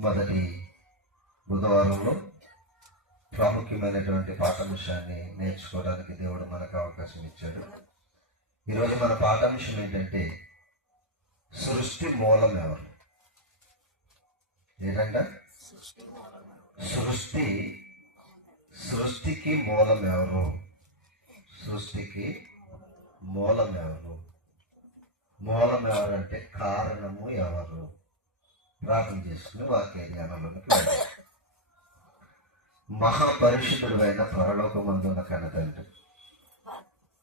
మొదటి బుధవారంలో ప్రాముఖ్యమైనటువంటి పాఠాంశాన్ని నేర్చుకోవడానికి దేవుడు మనకు అవకాశం ఇచ్చాడు. ఈరోజు మన పాఠాంశం ఏంటంటే సృష్టి మూలం ఎవరు? ఏంటంటే సృష్టికి మూలం ఎవరు? సృష్టికి మూలం ఎవరు? మూలం ఎవరంటే కారణము ఎవరు? ప్రార్థన చేసుకుని వాక్య జ్ఞానంలోకి వెళ్ళాలి. మహాపరిశుద్ధుడైన పరలోకమందున్న కనతండ్రి,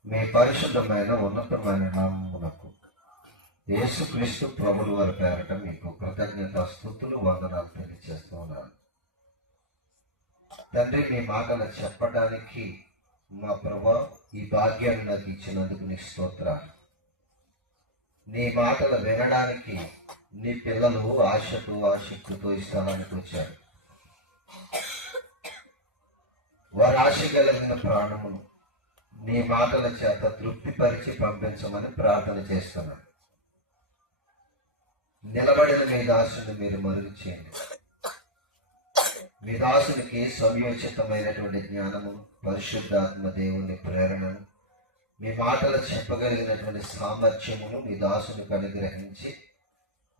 మీ పరిశుద్ధమైన ఉన్నతమైన నామమునకు యేసుక్రీస్తు ప్రభుల వారి పేరట మీకు కృతజ్ఞత స్తుతులు వందనాలు తెలియజేస్తూ ఉన్నాను. తండ్రి, మీ మాటలు చెప్పడానికి మా ప్రభా ఈ భాగ్యాన్ని నాకు ఇచ్చినందుకు నీ స్తోత్రాలు. నీ మాటలు వినడానికి నీ పిల్లలు ఆశతో ఆసక్తితో ఈ స్థలానికి వచ్చారు. వారి ఆశ కలిగిన ప్రాణమును నీ మాటల చేత తృప్తిపరిచి పంపించమని ప్రార్థన చేస్తున్నాను. నిలబడిన మీ దాసుని మీరు మరుగు చేయండి. మీ దాసునికి సమయోచితమైనటువంటి జ్ఞానము, పరిశుద్ధాత్మ దేవుని ప్రేరణను, మీ మాటలు చెప్పగలిగినటువంటి సామర్థ్యమును మీ దాసునికి అనుగ్రహించి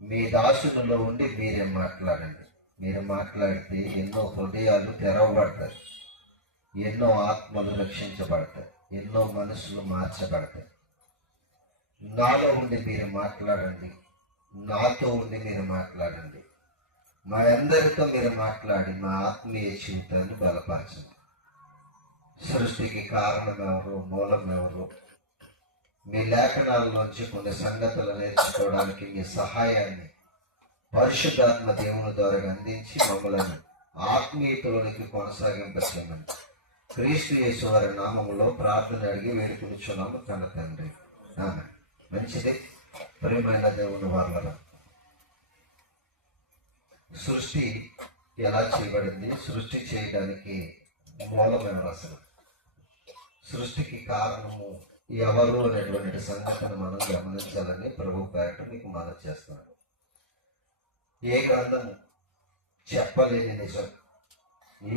మీ దాసునిలో ఉండి మీరే మాట్లాడండి. మీరు మాట్లాడితే ఎన్నో హృదయాలు తెరవబడతాయి, ఎన్నో ఆత్మలు రక్షించబడతాయి, ఎన్నో మనసులు మార్చబడతాయి. నాలో ఉండి మీరు మాట్లాడండి, నాతో ఉండి మీరు మాట్లాడండి. మా అందరితో మీరు మాట్లాడి మా ఆత్మీయ జీవితాన్ని బలపరచండి. సృష్టికి కారణం ఎవరు? మూలం ఎవరు? మీ లేఖనాల్లోంచి కొన్ని సంగతులు నేర్చుకోవడానికి మీ సహాయాన్ని పరిశుద్ధాత్మ దేవుని ద్వారా అందించి మమ్మల్ని ఆత్మీయతలోనికి కొనసాగింపచేయమని క్రీస్తు యేసు వారి నామములో ప్రార్థన అడిగి వేడుకొనుచున్నాము కన్న తండ్రి, ఆమేన్. మంచిది. ప్రియమైన దేవుని వారలారా, సృష్టి ఎలా చేయబడింది? సృష్టి చేయడానికి మూలం ఎవరు? అసలు సృష్టికి కారణము ఎవరు అనేటువంటి సంగతిని మనం గమనించాలని ప్రభు పేరట మీకు మనం చేస్తున్నాను. ఏ గ్రంథము చెప్పలేని నిజం,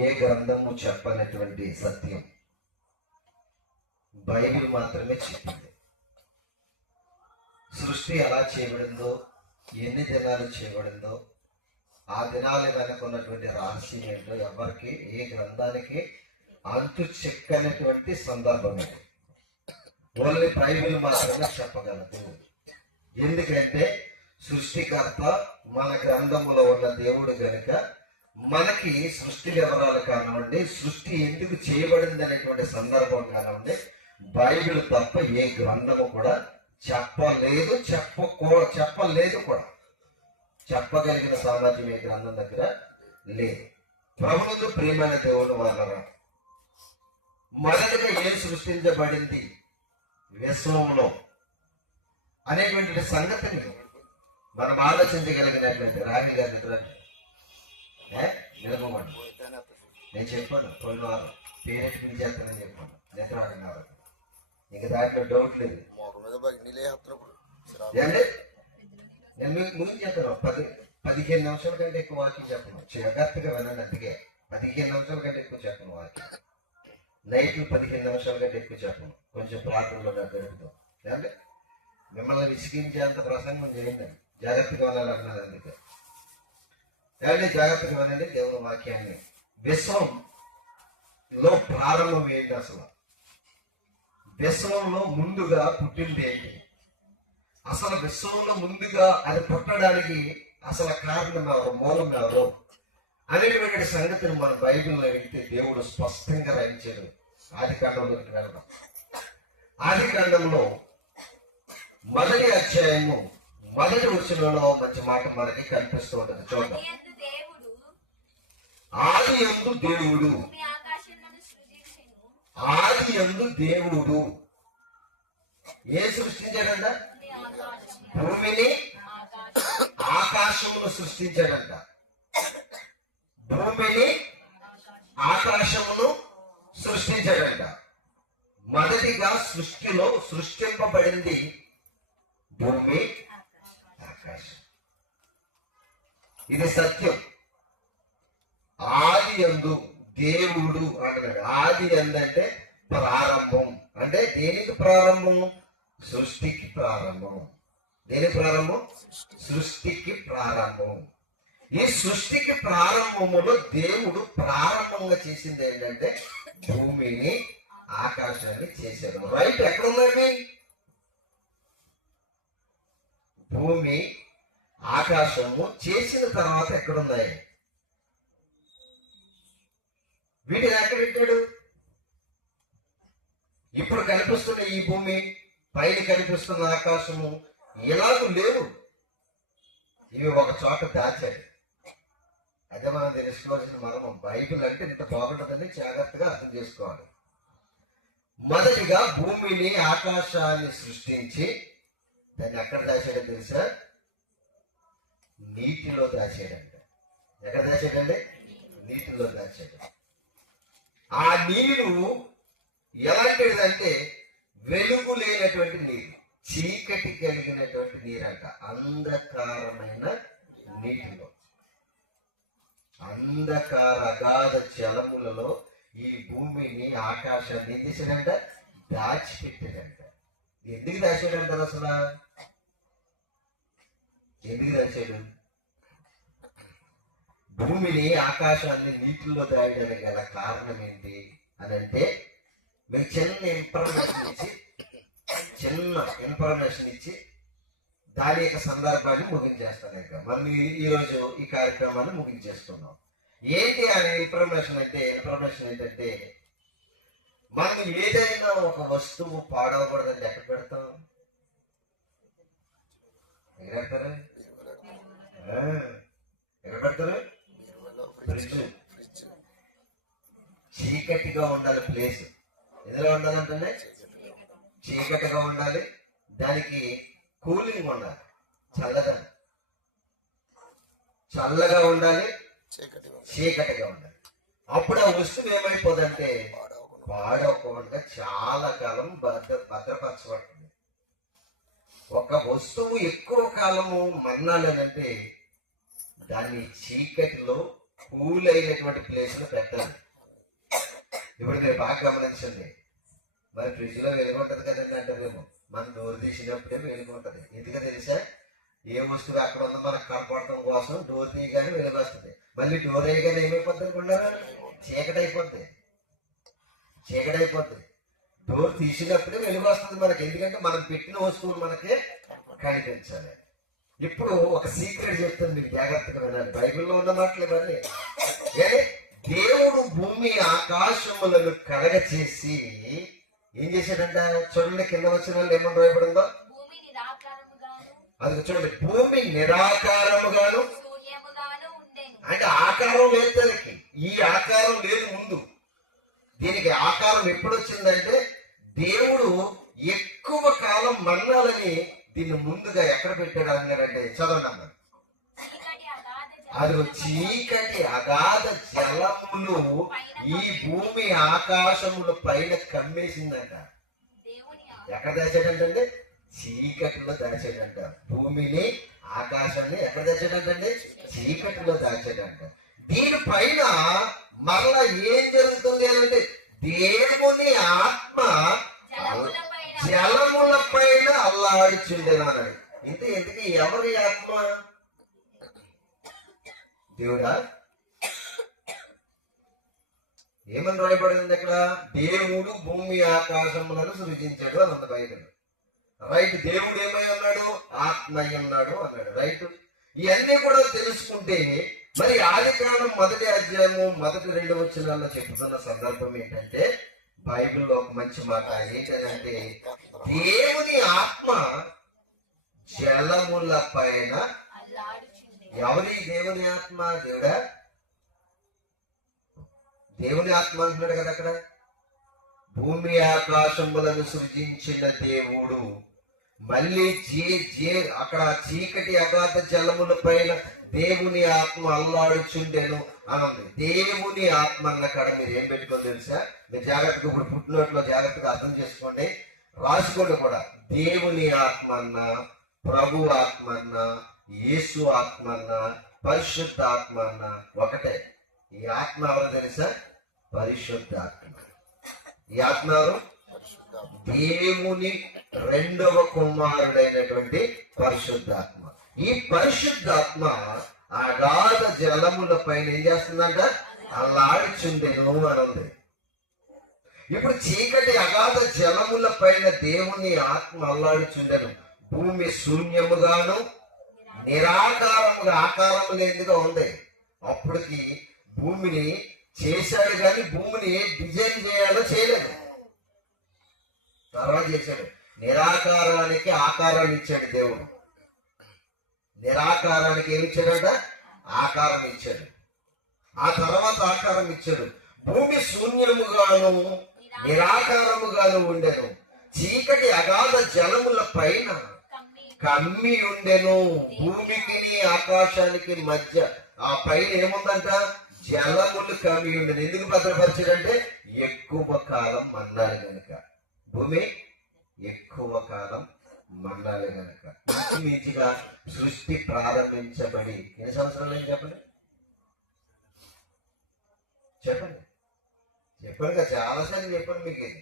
ఏ గ్రంథము చెప్పనటువంటి సత్యం బైబిల్ మాత్రమే చెప్పింది. సృష్టి ఎలా చేయబడిందో, ఎన్ని దినాలు చేయబడిందో, ఆ దినాలు వెనుకున్నటువంటి రహస్యం ఏంటో ఎవరికి, ఏ గ్రంథానికి అంతు చెక్కనటువంటి సందర్భం ఇది. ఓన్లీ బైబిల్ మాత్రమే చెప్పగలదు. ఎందుకంటే సృష్టికర్త మన గ్రంథములో ఉన్న దేవుడు గనుక మనకి సృష్టి వివరాలు కానివ్వండి, సృష్టి ఎందుకు చేయబడింది అనేటువంటి సందర్భం కానివ్వండి, బైబిల్ తప్ప ఏ గ్రంథము కూడా చెప్పలేదు కూడా. చెప్పగలిగిన సామర్థ్యం ఏ గ్రంథం దగ్గర లేదు. ప్రభువుతో ప్రియమైన దేవుడు వాళ్ళరా, మొదటిగా ఏం సృష్టించబడింది విశ్వంలో అనేటువంటి సంగతిని మనం ఆలోచించగలిగినట్లయితే, రాహుల్ గారి నిద్ర నిలబడి నేను చెప్పాను పోయిన వారం పేరెంట్ చేస్తానని చెప్పాను. నిద్ర ఆడినారు, ఇంక దాంట్లో డౌట్ లేదు. నేను మీకు ముందు చెప్పాను, 15 నిమిషాల కంటే ఎక్కువ వాక్యం చెప్పను. జాగ్రత్తగా వినండి. అందుకే 15 నిమిషాల కంటే ఎక్కువ చెప్పను వాక్యం. నైట్లు 15 నిమిషాల కంటే ఎక్కువ చెప్పను. కొంచెం ప్రార్థనలో గడుపుతాం. అంటే మిమ్మల్ని విసిగించేంత ప్రసంగం చేయండి. జాగ్రత్తగా వినాలన్నది. అందుకే కానీ జాగ్రత్తగా వినండి దేవుని వాక్యాన్ని. విశ్వంలో ప్రారంభం ఏంటి? అసలు విశ్వంలో ముందుగా పుట్టింది ఏంటి? అసలు విశ్వంలో ముందుగా అది పుట్టడానికి అసలు కారణం ఎవరు? మూలం ఎవరు అనేటువంటి సంగతిని మన బైబిల్లో వెళ్తే దేవుడు స్పష్టంగా రాయించాడు. ఆది కాండంలోకి వెళ్దాం. ఆది కాండంలో మొదటి అధ్యాయము మొదటి వచనంలో మంచి మాట మనకి కనిపిస్తూ ఉంటుంది. చూద్దాం. ఆది యందు దేవుడు, ఆది యందు దేవుడు ఏ సృష్టించాడంట? భూమిని ఆకాశమును సృష్టించాడంట. భూమిని ఆకాశమును సృష్టించాడంట. మొదటిగా సృష్టిలో సృష్టింపబడింది భూమి, ఆకాశం. ఇది సత్యం. ఆది యందు దేవుడు అంటున్నాడు. ఆది యందు అంటే ప్రారంభం. అంటే దేనికి ప్రారంభం? సృష్టికి ప్రారంభం. దేనికి ప్రారంభం? సృష్టికి ప్రారంభం. ఈ సృష్టికి ప్రారంభములో దేవుడు ప్రారంభంగా చేసింది ఏంటంటే భూమిని ఆకాశాన్ని చేశాడు. రైట్, ఎక్కడుందండి? భూమి ఆకాశము చేసిన తర్వాత ఎక్కడున్నాయి? వీటిని ఎక్కడెట్టాడు? ఇప్పుడు కనిపిస్తున్న ఈ భూమి, పైన కనిపిస్తున్న ఆకాశము ఎలాగూ లేవు. ఇవి ఒక చోట దాచాడు. అదే మనం తెలుసుకోవాల్సిన మర్మం. బైబిల్ అంటే ఇంత బాగుంటుందని జాగ్రత్తగా అర్థం చేసుకోవాలి. మొదటిగా భూమిని ఆకాశాన్ని సృష్టించి దాన్ని ఎక్కడ దాచాడో తెలుసా? నీటిలో దాచాడంట. ఎక్కడ దాచాడండి? నీటిలో దాచాడు. ఆ నీరు ఎలాంటిదంటే వెలుగు లేనటువంటి నీరు, చీకటి కలిగినటువంటి నీరంట. అంధకారమైన నీటిలో, అంధకార అగాధ జలములలో ఈ భూమిని ఆకాశాన్ని తీసాడంట, దాచిపెట్టాడంట. ఎందుకు దాచాడంటారు? అసలు ఎందుకు దాచాడు? భూమిని ఆకాశాన్ని నీటిలో దాయడానికి గల కారణం ఏంటి అని అంటే, మీకు చిన్న ఇన్ఫర్మేషన్ ఇచ్చి దాని యొక్క సందర్భాన్ని ముగించేస్తాను. ఇంకా మనం ఈరోజు ఈ కార్యక్రమాన్ని ముగించేస్తున్నాం. ఏంటి అనే ఇన్ఫర్మేషన్ ఏంటంటే, మనం ఏదైనా ఒక వస్తువు పాడవకూడదంటే ఎక్కడ పెడతాం? ఎక్కడ పెడతారు? ఎక్కడ పెడతారు? ఫ్రిడ్జ్. చీకటిగా ఉండాలి ప్లేస్. ఎందులో ఉండాలంటే చీకటిగా ఉండాలి. దానికి కూలింగ్ ఉండాలి, చల్లగా ఉండాలి, చీకటిగా ఉండాలి. అప్పుడు ఆ వస్తువు ఏమైపోదంటే పాడవకుండా చాలా కాలం భద్రపరచబడుతుంది. ఒక వస్తువు ఎక్కువ కాలము మన్నాలేదంటే దాన్ని చీకటిలో కూల్ అయినటువంటి ప్లేస్ లో పెట్టాలి. ఇప్పుడు మీరు బాగా గమనించండి. మరి ఫ్రిడ్జ్ లో వెలుగుంటది కదండి అంటారేమో. మనం డోర్ తీసినప్పుడే వెలుగుంటది. ఎందుకు తెలుసా? ఏ వస్తువు అక్కడ ఉందో మనకు కనపడటం కోసం డోర్ తీయగానే వెలుగు వస్తుంది. మళ్ళీ డోర్ వేయగానే ఏమైపోతుంది అనుకున్నారా? చీకటి అయిపోద్ది. డోర్ తీసినప్పుడే వెలుగు వస్తుంది మనకి. ఎందుకంటే మనం పెట్టిన వస్తువులు మనకి కనిపించాలి. ఇప్పుడు ఒక సీక్రెట్ చెప్తాను, మీరు జాగ్రత్తగా వినాలి. బైబిల్లో ఉన్న మాటలు ఇవన్నీ. దేవుడు భూమి ఆకాశములను కడగ చేసి ఏం చేశాడంట? చూడండి, కింద వచ్చిన వాళ్ళు ఏమని రాయబడిందో అది చూడండి. భూమి నిరాకారముగాను, అంటే ఆకారం లేదు దానికి. ఈ ఆకారం లేదు ముందు. దీనికి ఆకారం ఎప్పుడు వచ్చిందంటే దేవుడు ఎక్కువ కాలం మన్నాలని దీన్ని ముందుగా ఎక్కడ పెట్టాడు అన్నారంటే, చదవండి అన్నారు. అది చీకటి అగాధ జలములు ఈ భూమి ఆకాశముల పైన కమ్మేసిందంట. ఎక్కడ దాచాడంటే చీకటిలో దాచాడంట. భూమిని ఆకాశాన్ని ఎక్కడ దాచాడంటే చీకటిలో దాచాడంట. దీనిపైన మరలా ఏం జరుగుతుంది అంటే దేవుని ఆత్మ జలముల పైన అల్లాడుచుండేను అన్నాడు. ఇంతకీ ఎవరి ఆత్మ? దేవుడా? ఏమని రాయబడింది అక్కడ? దేవుడు భూమి ఆకాశములను సృజించాడు అని ఉంది బైబిల్. రైట్. దేవుడు ఏమై ఉన్నాడు? ఆత్మ అయి ఉన్నాడు అన్నాడు. రైట్. ఇవన్నీ కూడా తెలుసుకుంటే మరి ఆదికాండం 1వ అధ్యాయము 1-2 వచనాల్లో చెప్తున్న సందర్భం ఏంటంటే, బైబిల్లో ఒక మంచి మాట ఏంటంటే, దేవుని ఆత్మ జలముల పైన. ఎవరి దేవుని ఆత్మ? దేవుడా? దేవుని ఆత్మ అంటున్నాడు కదా అక్కడ. భూమి ఆకాశములను సృజించిన దేవుడు మళ్ళీ అక్కడ చీకటి అగాధ జలముల పైన దేవుని ఆత్మ అల్లాడుచుండెను అని ఉంది. దేవుని ఆత్మ అన్న కాడ మీరు ఏం పెట్టుకో తెలుసా? మీరు జాగ్రత్తగా ఇప్పుడు పుట్టినట్లో జాగ్రత్తగా అర్థం చేసుకోండి, రాసుకోండి కూడా. దేవుని ఆత్మ అన్న, ప్రభు ఆత్మ అన్న, యేసు ఆత్మ అన్న, పరిశుద్ధ ఆత్మ అన్న ఒకటే. ఈ ఆత్మ ఎవరు తెలుసా? పరిశుద్ధాత్మ. ఈ ఆత్మ ఎవరు? దేవుని రెండవ కుమారుడైనటువంటి పరిశుద్ధాత్మ. ఈ పరిశుద్ధాత్మ అగాధ జలముల పైన ఏం చేస్తుందంట? అల్లాడుచుండెను అని ఉంది. ఇప్పుడు చీకటి అగాధ జలముల పైన దేవుని ఆత్మ అల్లాడుచుండెను. భూమి శూన్యముగాను నిరాకారముగా, ఆకారము లేనిదిగా ఉంది. అప్పటికి భూమిని చేశాడు కానీ భూమిని ఏ డిజైన్ చేయాలో చేయలేదు. తర్వాత చేశాడు. నిరాకారానికి ఆకారాన్ని ఇచ్చాడు దేవుడు. నిరాకారానికి ఏమి ఇచ్చాడట? ఆకారం ఇచ్చాడు. ఆ తర్వాత ఆకారం ఇచ్చాడు. భూమి శూన్యముగాను నిరాకారముగాను ఉండెను. చీకటి అగాధ జలముల పైన కమ్మి ఉండెను. భూమికి ఆకాశానికి మధ్య ఆ పైన ఏముందంట? జలములు కమ్మి ఉండెను. ఎందుకు భద్రపరిచాడంటే ఎక్కువ కాలం మండాలి కనుక. భూమి ఎక్కువ కాలం మండాలి కనుక. ఇంచుమించుగా సృష్టి ప్రారంభించబడి ఎన్ని సంవత్సరాలు ఏం చెప్పండి? చెప్పండి చెప్పండి చాలాసార్లు చెప్పండి. మీకు ఇది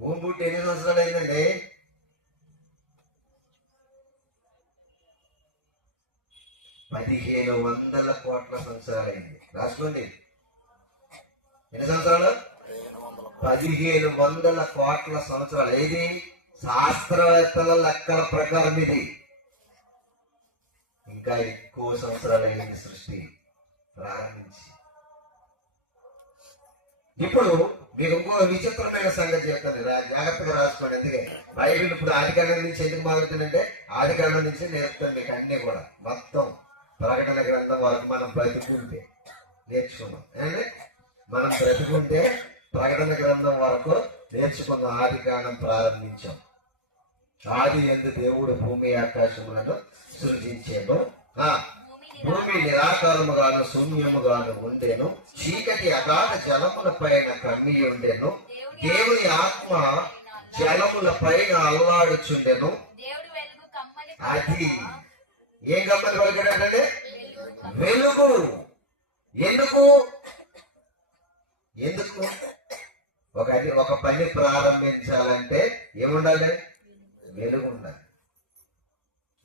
భూమి పుట్టి ఎన్ని సంవత్సరాలు అయిందండి? 1500 కోట్ల సంవత్సరాలు అయింది. రాసుకోండి. ఎన్ని సంవత్సరాలు? 1500 కోట్ల సంవత్సరాలు. ఏది? శాస్త్రవేత్తల లెక్కల ప్రకారం ఇది. ఇంకా ఎక్కువ సంవత్సరాలు అయింది సృష్టి ప్రారంభించి. ఇప్పుడు మీకు ఇంకో విచిత్రమైన సంగతి చెప్తాను, జాగ్రత్తగా రాసుకోండి. ఎందుకే బైబిల్ ఇప్పుడు ఆదికాండం నుంచి ఎందుకు మారుతుందంటే ఆదికాండం నుంచి నేర్పుతాను మీకు అన్ని కూడా. మొత్తం ప్రకటన గ్రంథం వరకు మనం బ్రతుకుంటే నేర్చుకున్నాం. అంటే మనం బ్రతుకుంటే ప్రకటన గ్రంథం వరకు నేర్చుకున్నాం. ఆదికాండం ప్రారంభించాం. ఆది యందు దేవుడు భూమి ఆకాశములను సృజించాను. భూమి నిరాకారముగాను శూన్యముగాను ఉండెను. చీకటి అగాధ జలముల పైన కమ్మి ఉండెను. దేవుని ఆత్మ జలముల పైన అల్లాడుచుండెను. అది ఏం గమ్మని పలికాడంటే వెలుగు. ఎందుకు? ఎందుకు? ఒక పని ప్రారంభించాలంటే ఏముండాలి? వెలుగు ఉండాలి.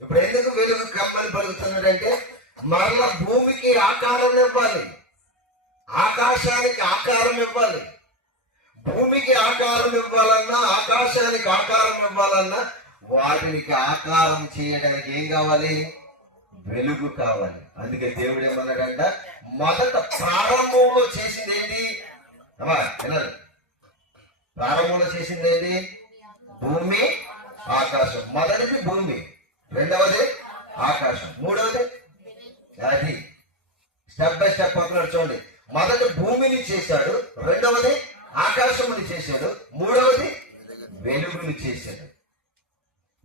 ఇప్పుడు ఎందుకు వెలుగు కమ్మని పలుకుతున్నాడంటే మరలా భూమికి ఆకారం ఇవ్వాలి, ఆకాశానికి ఆకారం ఇవ్వాలి. భూమికి ఆకారం ఇవ్వాలన్నా ఆకాశానికి ఆకారం ఇవ్వాలన్నా వాటికి ఆకారం చేయడానికి ఏం కావాలి? వెలుగు కావాలి. అందుకే దేవుడు ఏమన్నాడంట? మొదట ప్రారంభంలో చేసింది ఏంటి? వినాలి. ప్రారంభంలో చేసింది ఏంటి? భూమి ఆకాశం. మొదటిది భూమి, రెండవది ఆకాశం, మూడవది అది. స్టెప్ బై స్టెప్ పక్కన చూడండి. మొదటి భూమిని చేశాడు, రెండవది ఆకాశముని చేశాడు, మూడవది వెలుగుని చేశాడు.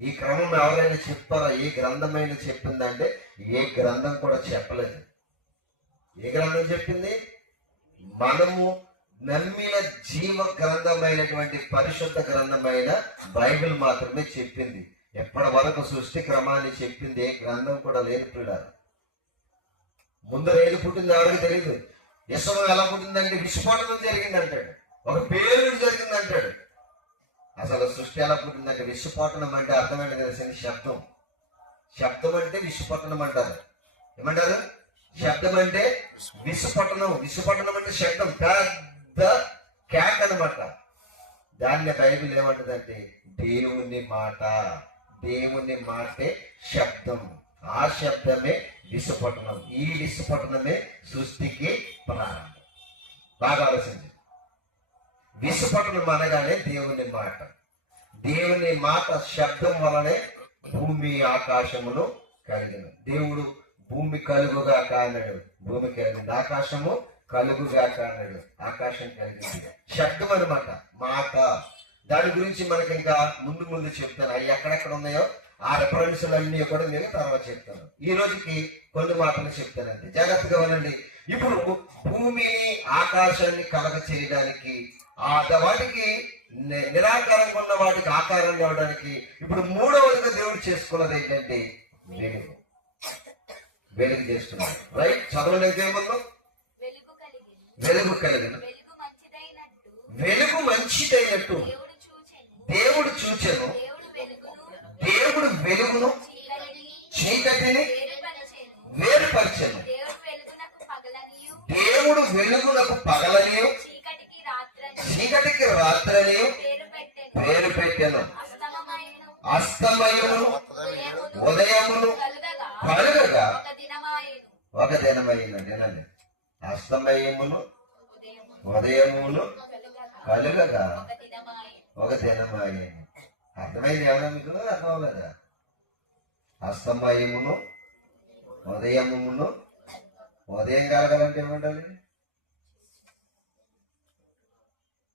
ఈ క్రమం ఎవరైనా చెప్పారా? ఏ గ్రంథమైనా చెప్పిందంటే ఏ గ్రంథం కూడా చెప్పలేదు. ఏ గ్రంథం చెప్పింది? మనము నమ్మిన జీవ గ్రంథమైనటువంటి పరిశుద్ధ గ్రంథమైన బైబిల్ మాత్రమే చెప్పింది. ఎప్పటి వరకు సృష్టి క్రమాన్ని చెప్పింది ఏ గ్రంథం కూడా లేదు. పిల్లలు ముందర ఏది పుట్టింది ఎవరికి తెలియదు. విశ్వం ఎలా పుట్టిందంటే విస్ఫోటనం జరిగింది అంటాడు, ఒక పేరు జరిగింది అంటాడు. అసలు సృష్టి ఎలా పుట్టిందంటే విస్ఫోటనం అంటే అర్థమైంది తెలిసిన శబ్దం. శబ్దం అంటే విస్ఫోటనం అంటారు. ఏమంటారు? శబ్దం అంటే విస్ఫోటనం. విస్ఫోటనం అంటే శబ్దం, పెద్ద క్యాక్ అనమాట. దాన్ని బైబిల్ ఏమంటుందంటే దేవుని మాట. దేవుని మాటే శబ్దం. ఆ శబ్దమే విస్ఫోటనం. ఈ విస్ఫోటనమే సృష్టికి ప్రారంభం. బాగా ఆలోచించండి. విస్ఫోటనం అనగానే దేవుని మాట. దేవుని మాట శబ్దం వలనే భూమి ఆకాశమును కలిగిన. దేవుడు భూమి కలుగుగాక అన్నాడు, భూమి కలిగింది. ఆకాశము కలుగుగాక అన్నాడు, ఆకాశం కలిగింది. శబ్దం అనమాట, మాట. దాని గురించి మనకి ఇంకా ముందు ముందు చెప్తాను. అవి ఎక్కడెక్కడ ఉన్నాయో ఆ రెఫరెన్స్లన్నీ కూడా నేను తర్వాత చెప్తాను. ఈ రోజుకి కొన్ని మాటలు చెప్తానండి, జాగ్రత్తగా వినండి. ఇప్పుడు భూమిని ఆకాశాన్ని కలగ చేయడానికి, వాటికి నిరాకారంగా ఉన్న వాటికి ఆకారాన్ని ఇవ్వడానికి ఇప్పుడు మూడవదిగా దేవుడు చేసుకున్నది ఏంటంటే వెలుగు. వెలుగు చేస్తున్నాడు. రైట్, చదవలేదు ఏమన్నా? వెలుగు కలిగిన వెలుగు మంచిదైనట్టు దేవుడు చూచెను. దేవుడు వెలుగును చీకటిని వేరుపరచెను. దేవుడు వెలుగునకు పగలనియు చీకటికి రాత్రనియు పేరు పెట్టెను. అస్తమయమును ఉదయమును కలుగగా ఒక దినమైన దినమే. అస్తమయమును ఉదయమును కలుగగా ఒక దినమాయను. అర్థమైంది ఏమన్నా మీకు? అర్థం అవ్వలేదా? అస్తమయమును ఉదయమును, ఉదయం కలగాలంటే ఏముండాలి?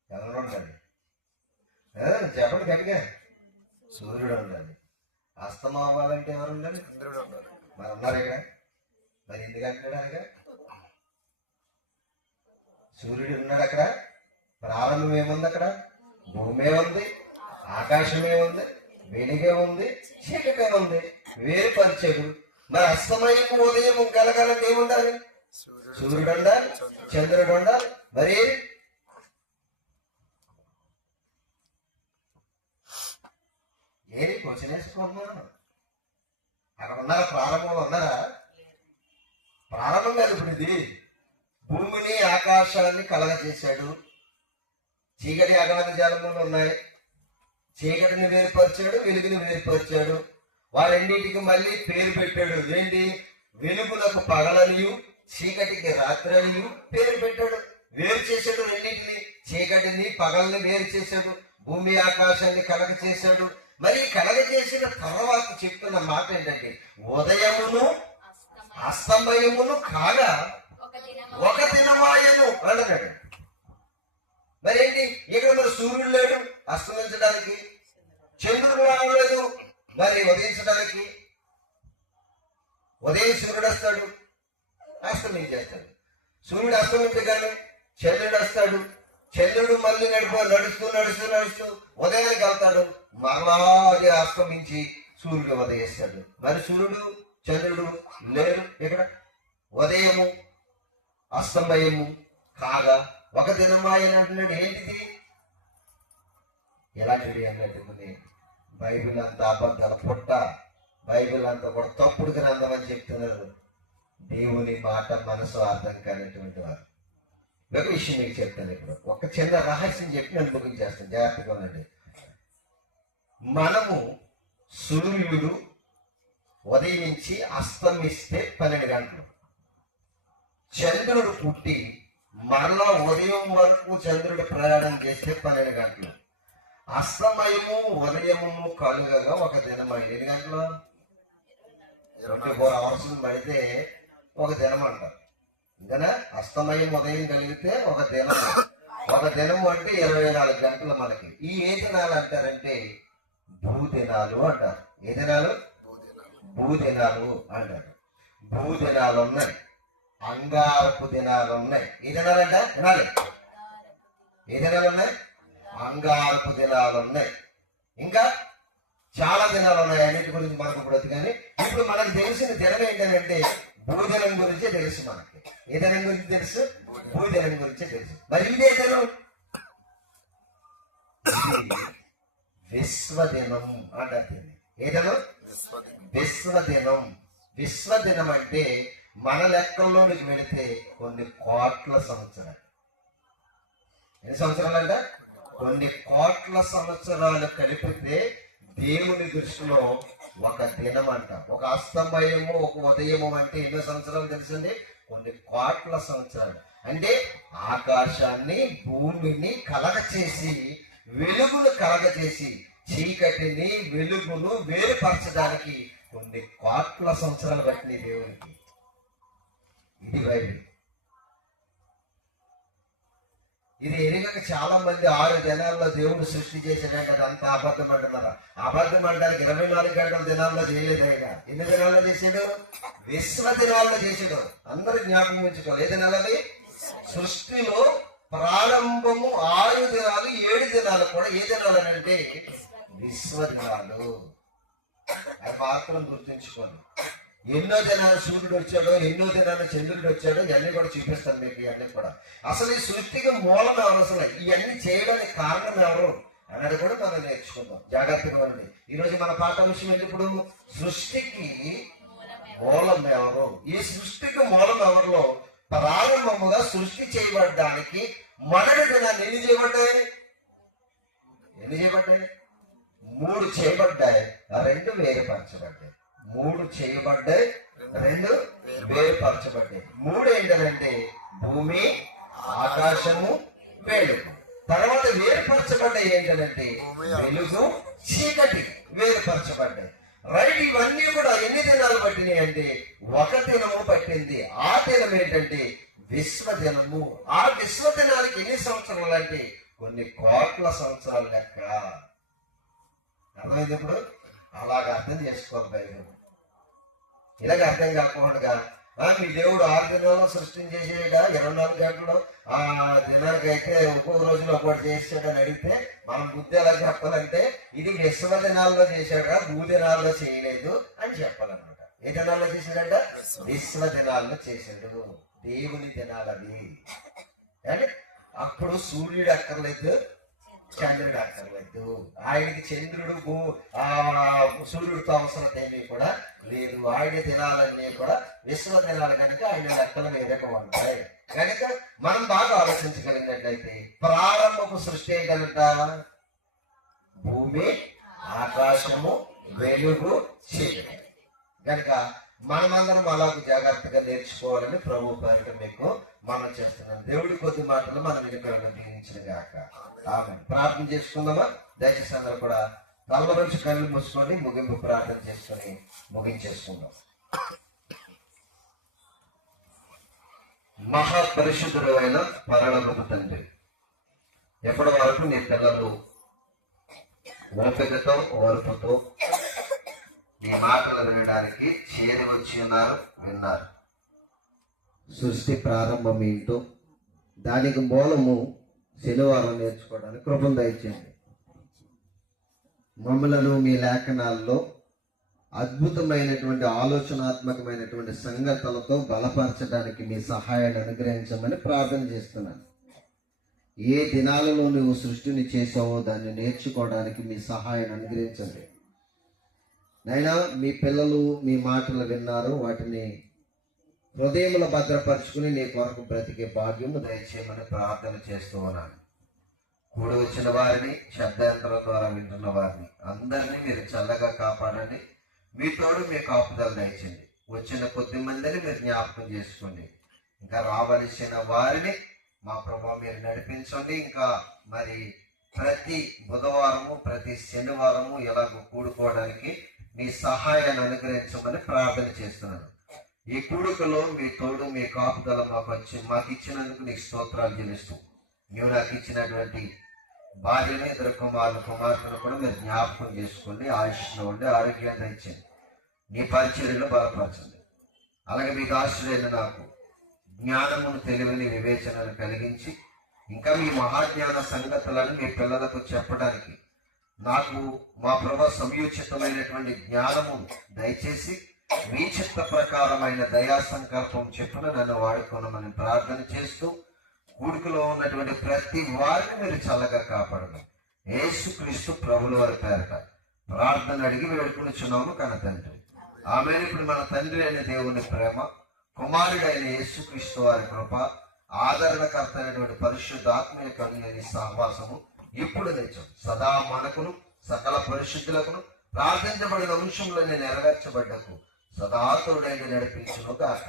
ఎవరు ఉండాలి? చెప్పండి గట్టిగా. సూర్యుడు ఉండాలి. అస్తమం అవ్వాలంటే ఎవరు ఉండాలి? మరి ఉన్నారు ఇక్కడ. మరి ఎందుకంటున్నాడు అనగా సూర్యుడు ఉన్నాడు అక్కడ. ప్రారంభం ఏముంది అక్కడ? భూమే ఉంది, ఆకాశమే ఉంది, వెలుగే ఉంది, చీకటే ఉంది, వేరుపరిచాడు. మరి అస్తమయము ఉదయం కలగాలంటే ఏముండాలి? సూర్యుడు ఉండాలి, చంద్రుడు ఉండాలి. మరి ఏది క్వశ్చన్ వేసుకున్నాను. అక్కడ ఉన్నారా? ప్రారంభంలో ఉన్నారా? ప్రారంభం కాదు. ఇప్పుడు ఇది భూమిని ఆకాశాన్ని కలగజేశాడు. చీకటి అగాధ జలములు ఉన్నాయి. చీకటిని వేరుపరిచాడు, వెలుగుని వేరుపరిచాడు. వారెన్నిటికి మళ్ళీ పేరు పెట్టాడు. ఏంటి? వెలుగులకు పగలనియు చీకటికి రాత్రనియు పేరు పెట్టాడు. వేరు చేశాడు రెండింటిని. చీకటిని పగల్ని వేరు చేశాడు. భూమి ఆకాశాన్ని కలగ చేశాడు. మరి కలగ చేసిన తర్వాత చెప్తున్న మాట ఏంటంటే ఉదయమును అస్తమయమును కాగా ఒక దినమాయను అంటున్నాడు. మరి ఏంటి? ఇక్కడ మరి సూర్యుడు లేడు అస్తమించడానికి, చంద్రుడు రావలేదు మరి ఉదయించడానికి. ఉదయం సూర్యుడు వస్తాడు, అస్తమించేస్తాడు. సూర్యుడు అస్తమించగానే చంద్రుడు వస్తాడు. చంద్రుడు మళ్ళీ నడుస్తూ నడుస్తూ నడుస్తూ ఉదయానికి వెళ్తాడు. మరలా అది అస్తమించి సూర్యుడు ఉదయిస్తాడు. మరి సూర్యుడు చంద్రుడు లేడు ఇక్కడ. ఉదయము అస్తమయము కాగా ఒక దినమాయన అంటున్నాడు. ఏంటిది? ఎలాంటిది అన్నట్టుకుని బైబిల్ అంతా అబద్ధాల పుట్ట, బైబిల్ అంతా కూడా తప్పుడు గ్రంథం అని చెప్తున్నారు. దేవుని మాట మనసు అర్థం కానిటువంటి వారు. ఒక విషయం మీకు చెప్తాను. ఇప్పుడు ఒక చిన్న రహస్యం చెప్పి నన్ను ముగించేస్తాను. జాగ్రత్తగా ఉండండి. మనము సూర్యుడు ఉదయించి అస్తమిస్తే 12 గంటలు, చంద్రుడు పుట్టి మరలా ఉదయం వరకు చంద్రుడు ప్రయాణం చేస్తే 12 గంటలు, అస్తమయము ఉదయము కలుగగా ఒక దినం. 8 గంటలు 24 అవర్స్ పడితే ఒక దినం అంటారు. ఇంకనా అస్తమయం ఉదయం కలిగితే ఒక దినం. ఒక దినము అంటే 24 గంటలు మనకి. ఈ ఏ దినాలు అంటారంటే భూదినాలు అంటారు. ఏ దినాలు? భూదినాలు అంటారు. భూదినాలు ఉన్నాయి, అంగారపు దినాలు ఉన్నాయి. ఏ దినాలు అంట వినాలి. ఏ దినాలు ఉన్నాయి? అంగారపు దినాలు ఉన్నాయి. ఇంకా చాలా దినాలు ఉన్నాయి. అన్నిటి గురించి మనకు ఇప్పుడు కానీ ఇప్పుడు మనకు తెలిసిన దినం ఏంటంటే భూదినం గురించే తెలుసు మనకి. ఏ దినం గురించి తెలుసు? భూదినం గురించే తెలుసు. మరి ఇదే దినం విశ్వదినం అంటారు. ఏ దినం? విశ్వదినం. విశ్వదినం అంటే మన లెక్కల్లోనికి వెళితే కొన్ని కోట్ల సంవత్సరాలు. ఎన్ని సంవత్సరాలు అంట? కొన్ని కోట్ల సంవత్సరాలు కలిపితే దేవుని దృష్టిలో ఒక దినం అంట. ఒక అస్తమయము ఒక ఉదయము అంటే ఎన్నో సంవత్సరాలు తెలుసండి? కొన్ని కోట్ల సంవత్సరాలు. అంటే ఆకాశాన్ని భూమిని కలగచేసి వెలుగును కలగచేసి చీకటిని వెలుగును వేరుపరచడానికి కొన్ని కోట్ల సంవత్సరాలు పట్టింది దేవునికి. ఇది బైబిల్. ఇది ఎరుగక చాలా మంది 6 దినాల్లో దేవుడు సృష్టి చేశాడంటే అదంతా అబద్ధం అంటున్నారు. అబద్ధం అంటానికి 24 గంటల దినాల్లో చేయలేదు ఆయన. ఎన్ని దినాల్లో చేశాడు? విశ్వ దినాల్లో చేశాడు. అందరూ జ్ఞాపకం ఉంచుకోవాలి. ఏ దినాలని? సృష్టిలో ప్రారంభము 6 దినాలు 7 దినాలు కూడా ఏ దినాలు అంటే విశ్వ దినాలు. అది మాత్రం గుర్తుంచుకోండి. ఎన్నో దినాలు సూర్యుడు వచ్చాడో, ఎన్నో దినాలు చంద్రుడు వచ్చాడో, ఇవన్నీ కూడా చూపిస్తాను మీకు. ఇవన్నీ కూడా అసలు ఈ సృష్టికి మూలం ఎవరు, అసలు ఇవన్నీ చేయడానికి కారణం ఎవరు అన్నది కూడా మనం నేర్చుకుందాం. జాగ్రత్తగా ఉండండి. ఈ రోజు మన పాఠ విషయం ఎప్పుడు, సృష్టికి మూలం ఎవరు. ఈ సృష్టికి మూలం ఎవరిలో ప్రారంభముగా సృష్టి చేయబడ్డానికి మొదటి దినాన్ని ఎన్ని చేయబడ్డాయి? 3 చేయబడ్డాయి, 2 వేరుపరచబడ్డాయి. 3 చేయబడ్డాయి, 2 వేరుపరచబడ్డాయి. 3 ఏంటంటే భూమి, ఆకాశము, వెలుగు. తర్వాత వేరుపరచబడ్డాయి ఏంటంటే వెలుగు, చీకటి వేరుపరచబడ్డాయి. రైట్. ఇవన్నీ కూడా ఎన్ని దినాలు పట్టినాయి అంటే 1 దినము పట్టింది. ఆ దినం ఏంటంటే విశ్వదినము. ఆ విశ్వదినానికి ఎన్ని సంవత్సరాలు అంటే కొన్ని కోట్ల సంవత్సరాల లెక్క. అర్థమైంది? ఇప్పుడు అలాగ అర్థం చేసుకోవాలి బైబిల్. ఇలాగ అర్థం కాకుండా మీ దేవుడు 6 దినాల్లో సృష్టించేసేయడా, 24 గంటలు ఆ దినానికి అయితే ఒక్కొక్క రోజులో ఒకటి చేసాడని అడిగితే మనం బుద్ధి ఎలా చెప్పాలంటే ఇది విశ్వ దినాల్లో చేశాడా, భూదినాల్లో చేయలేదు అని చెప్పాలన్నమాట. ఏ దినాల్లో చేశాడంట? విశ్వ దినాల్లో చేశాడు. దేవుని దినాలవి. అంటే అప్పుడు సూర్యుడు అక్కర్లేదు, చంద్రుడు అక్కర్లేదు. ఆయనకి చంద్రుడు సూర్యుడితో అవసరం ఏమీ కూడా లేదు. ఆయన దినాలన్నీ కూడా విశ్వ దినాలు కనుక ఆయన లెక్కలు వేరేగా ఉంటాయి. కనుక మనం బాగా ఆలోచించగలిగినట్లయితే ప్రారంభపు సృష్టి ఏంటంట భూమి, ఆకాశము, వెలుగు, చీకటి. కనుక మనమందరం అలాగ జాగ్రత్తగా నేర్చుకోవాలని ప్రభు పేరిట మీకు మనం చేస్తున్నాం. దేవుడి కొద్ది మాటలు మనం వెనుకలను దీవించిన గాక. ఆమేన్. ప్రార్థన చేసుకుందామా? దయచేసి అందరూ కూడా తల నుంచి కళ్ళు మూసుకొని ముగింపు ప్రార్థన చేసుకొని ముగించేసుకుందాం. మహాపరిశుద్ధుడు అయిన పరలోకపు తండ్రి, ఎప్పటి వరకు నీ పిల్లలు ఓపికతో, ఓర్పుతో ఈ మాటలు వినడానికి చేరి వచ్చి ఉన్నారు, విన్నారు. సృష్టి ప్రారంభం ఏంటో, దానికి మూలము శనివారం నేర్చుకోవడానికి కృపను దయచేయండి. మమ్మలను మీ లేఖనాల్లో అద్భుతమైనటువంటి ఆలోచనాత్మకమైనటువంటి సంగతులతో బలపరచడానికి మీ సహాయాన్ని అనుగ్రహించమని ప్రార్థన చేస్తున్నాను. ఏ దినాలలో నువ్వు సృష్టిని చేసావో దాన్ని నేర్చుకోవడానికి మీ సహాయాన్ని అనుగ్రహించండి. నైనా మీ పిల్లలు మీ మాటలు విన్నారు, వాటిని హృదయంలో భద్రపరుచుకుని నీ కొరకు బ్రతికే భాగ్యము దయచేయమని ప్రార్థన చేస్తూ ఉన్నాను. కూడి వచ్చిన వారిని, శబ్దాంతరం ద్వారా వింటున్న వారిని అందరినీ మీరు చల్లగా కాపాడండి. మీ తోడు మీ కాపుదల దయచండి. వచ్చిన కొద్ది మందిని మీరు జ్ఞాపకం చేసుకోండి. ఇంకా రావలసిన వారిని మా ప్రభావం మీరు నడిపించండి. ఇంకా మరి ప్రతి బుధవారము, ప్రతి శనివారము ఎలాగో కూడుకోవడానికి మీ సహాయాన్ని అనుగ్రహించమని ప్రార్థన చేస్తున్నాను. ఈ కూడికలో మీ తోడు మీ కాపుదల మాకు ఇచ్చినందుకు నీకు స్తోత్రాలు చెల్లిస్తూ, నీవు నాకు ఇచ్చినటువంటి భార్యను, 2 కుమార్తెను కూడా మీరు జ్ఞాపకం చేసుకోండి. ఆయుష్లో ఉండి ఆరోగ్యాన్ని ఇచ్చింది. నీ పరిచర్యలు బలపరచండి. అలాగే మీకు ఆశ్రయను నాకు జ్ఞానమును, తెలివిని, వివేచనను కలిగించి ఇంకా మీ మహాజ్ఞాన సంగతులను మీ పిల్లలకు చెప్పడానికి నాకు మా ప్రభు సంయోచితమైనటువంటి జ్ఞానము దయచేసి మీ చిత్త ప్రకారమైన దయా సంకల్పం చెప్పున నన్ను వాడుకోనమని ప్రార్థన చేస్తూ, కూడికలో ఉన్నటువంటి ప్రతి వారిని మీరు చల్లగా కాపాడను. యేసుక్రీస్తు ప్రభుల వారి పేరట ప్రార్థన అడిగి వేడుకొనుచున్నాము కన్న తండ్రి. ఆమేన్. ఇప్పుడు మన తండ్రి అయిన దేవుని ప్రేమ, కుమారుడైన యేసుక్రీస్తు వారి కృప, ఆదరణకర్త అయినటువంటి పరిశుద్ధ ఆత్మ యొక్క అన్యోన్య సహవాసము ఇప్పుడు నిత్యం సదా మనకును సకల పరిశుద్ధులకును ప్రార్థించబడిన అంశంలోనే నెరవేర్చబడ్డకు సదా తోడైన నడిపించును గాక.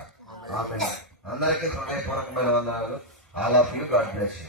ఆమేన్. అందరికీ హృదయపూర్వకమైన వందనాలు. All of you. God bless you.